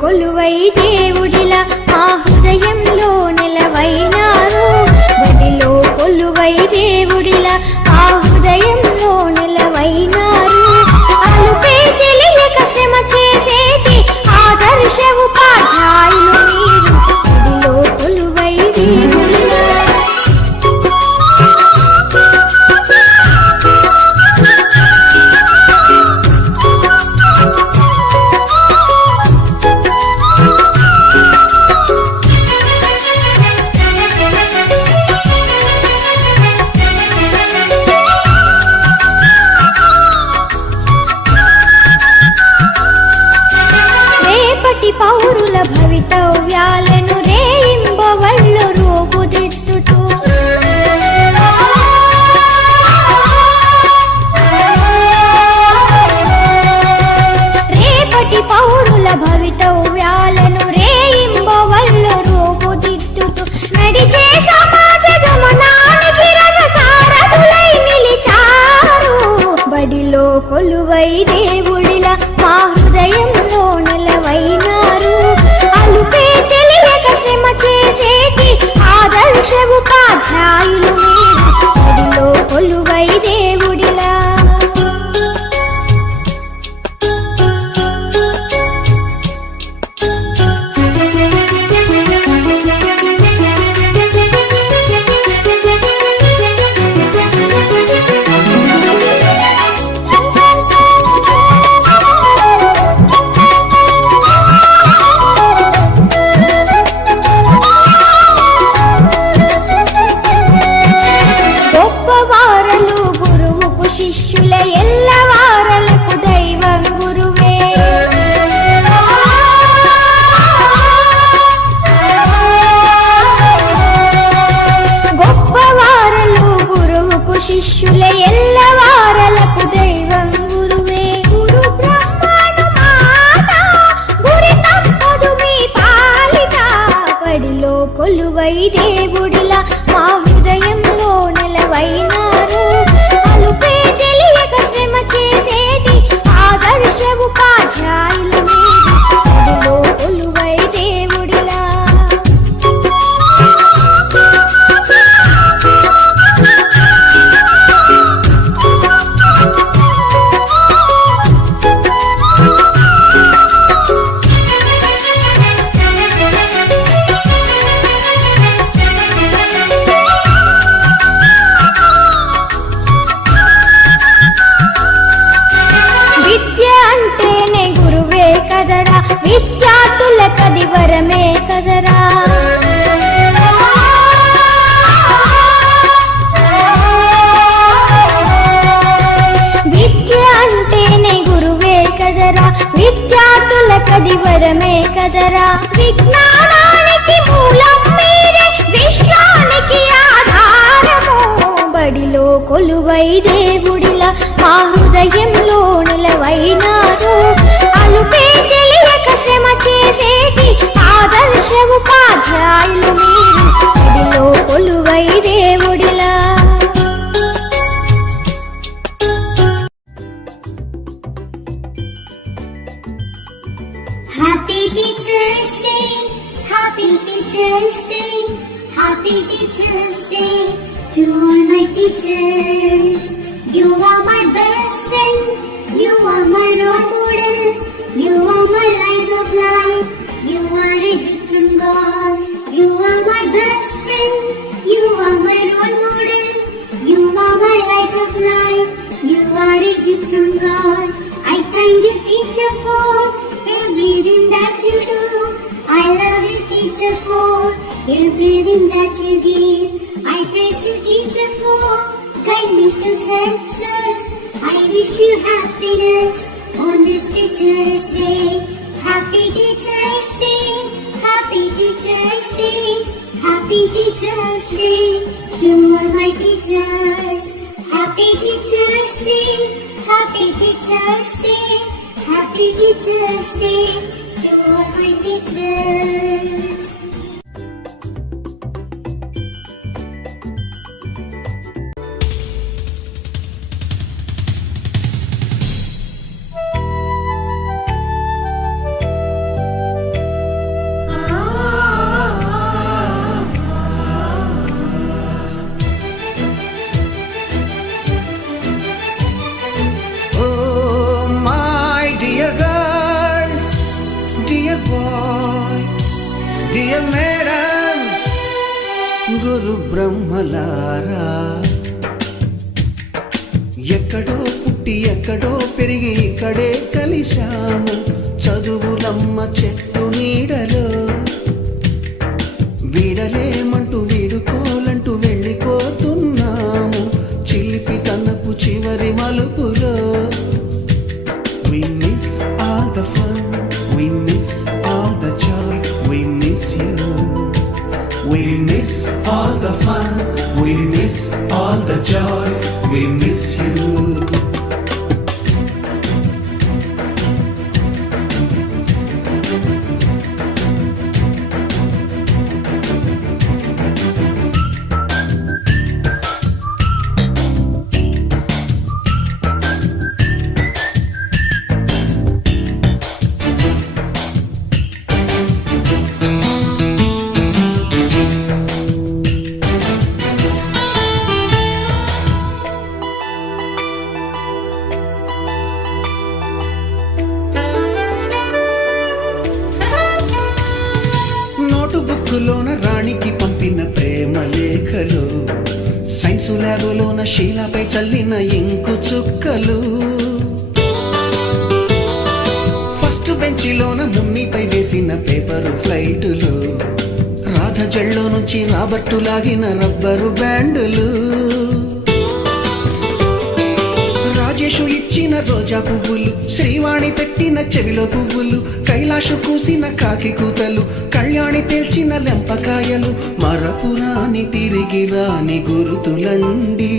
కొలువై దేవుడిలా మా హృదయంలో నిలవైనారు. బడిలో కొలువై దేవుడిలా మా హృదయంలో నిలవైనారు. అలుపే తెలియక శ్రమ చేసేటి ఆదర్శ ఉపాధ్యాయులు మీరు. బడిలో కొలువై దేవుడిలా పౌరుల భవితవ్యాలను రేయింబవళ్ళు రూపుదిద్దుతూ రేపటి పౌరుల భవితవ్యాలను రేయింబవళ్ళు రూపుదిద్దుతూ నడిచే సమాజ గమనానికి రథసారథులై నిలిచారు. బడిలో కొలువై దేవుడిలా మా హృదయంలో నిలవైనారు. అలుపే తెలియక శ్రమ చేసేటి ఆదర్శ ఉపాధ్యాయులు మీరు. బడిలో కొలువై దేవుడిలా శిష్యుల ఎల్లవారలకు దైవం గురువే. గొప్పవారలు గురువుకు శిష్యుల ఎల్లవారలకు దైవం గురువే. గురు బ్రహ్మను మాట గురి తప్పదు మీ పాలిట. బడిలో కొలువై దేవుడిలా మా హృదయంలో నిలవైనారు. అలుపే తెలియక శ్రమ చేసేటి ఆదర్శ ఉపాధ్యాయులు మీరు. బడిలో కొలువై దేవుడిలా విద్యార్థులకది వరమే కదరా. విద్య అంటేనే గురువే కదరా. విద్యార్థులకది వరమే కదరా. విజ్ఞానానికి మూలం మీరే, విశ్వానికి ఆధారము. బడిలో కొలువై దేవుడిలా మా హృదయంలో నిలవైనారు. అలుపే తెలియక శ్రమ చేసేటి ఆదర్శ ఉపాధ్యాయులు మీరు. బడిలో కొలువై దేవుడిలా Happy Teachers Day, Happy Teachers Day, Happy Teachers Day to all my teachers. You are my best friend, you are my role model, you are my light of life, you are a gift from God. You are my best friend, you are my role model, you are my light of life, you are a gift from God. I thank you, teacher, for everything that you do. I love you, teacher, for everything that you give. I praise you, teacher, for guide me to success. I wish you happiness Teachers Day. Happy Teachers Day. Happy Teachers Day. Happy Teachers Day to all my teachers. Happy Teachers Day. Happy Teachers Day. Happy Teachers Day to all my teachers. Dear madams, గురు బ్రహ్మలారా, ఎక్కడో పుట్టి ఎక్కడో పెరిగి ఇక్కడే కలిశాము చదువులమ్మ చెట్టు నీడలో. వీడలేమంటూ వీడుకోలంటూ వెళ్ళిపోతున్నాము చిలిపి తనపు చివరి మలుపులో. We miss all the fun, we miss all the joy, we miss you. We miss all the fun, we miss all the joy, we miss you. బుక్కులోన రాణికి పంపిన ప్రేమ లేఖలు, సైన్సు ల్యాబులోన శీలాపై చల్లిన ఇంకు చుక్కలు, ఫస్ట్ బెంచిలోన మున్నిపై వేసిన పేపరు ఫ్లైటులు, రాధ జల్లో నుంచి రాబర్టు లాగిన rubber బ్యాండులు, Rajesh ఇచ్చిన రోజా పువ్వులు, శ్రీవాణి పెట్టిన చెవిలో పువ్వులు, కైలాషు కూసిన కాకి కూతలు, కళ్యాణి పేల్చిన లెంపకాయలు, మరపురాని తిరిగి రాని గురుతులండి.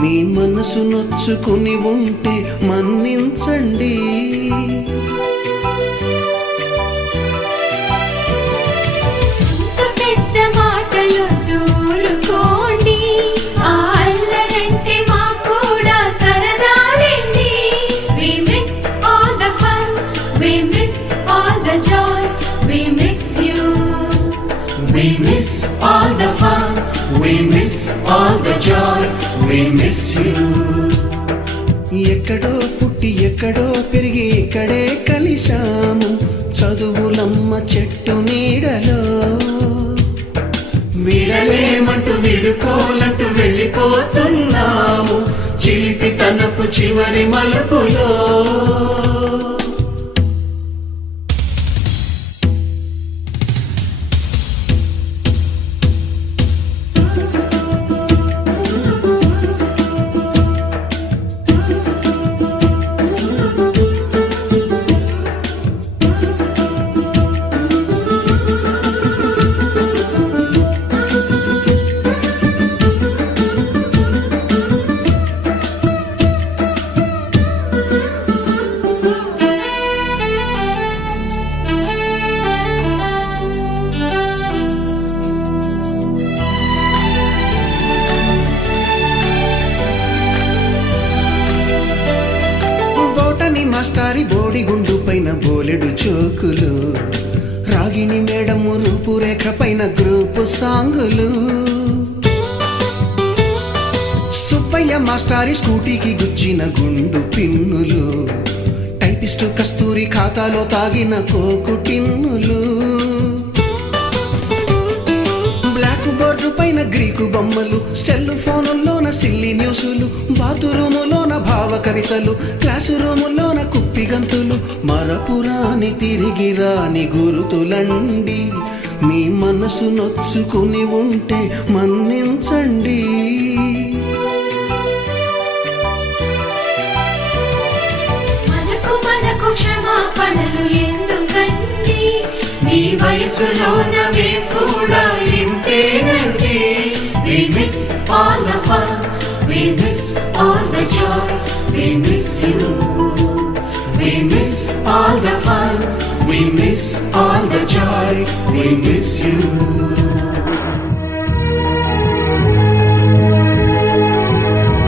మీ మనసు నొచ్చుకుని ఉంటే మన్నించండి. We miss all the fun, we miss all the joy, we miss you. ఎక్కడో పుట్టి ఎక్కడో పెరిగి ఇక్కడే కలిశాము చదువులమ్మ చెట్టు నీడలో. వీడలేమంటూ వీడుకోలంటూ వెళ్ళిపోతున్నాము చిలిపి తనపు చివరి మలుపులో. మాస్టారి బోడిగుండు పైన బోలెడు చోకులు, రాగిణి మేడము రూపురేఖ పైన గ్రూపు సాంగులు, సుబ్బయ్య మాస్టారి స్కూటీకి గుచ్చిన గుండు పిన్నులు, టైపిస్టు కస్తూరి ఖాతాలో తాగిన కోకు టిన్నులు, బ్లాక్ బోర్డు పైన గ్రీకు బొమ్మలు, సెల్ ఫోనుల్లోన సిల్లి న్యూసులు, బాతురూములోన భావ కవితలు, క్లాసు రూములోన కుప్పి గంతులు, మరపురాని తిరిగి రాని గురుతులండి. మీ మనసు నొచ్చుకుని ఉంటే మన్నించండి. మనకు క్షమా వయసులోన మేము కూడా ఇంతేనండి. We miss all the fun, we miss all the joy, we miss you. We miss all the fun, we miss all the joy, we miss you.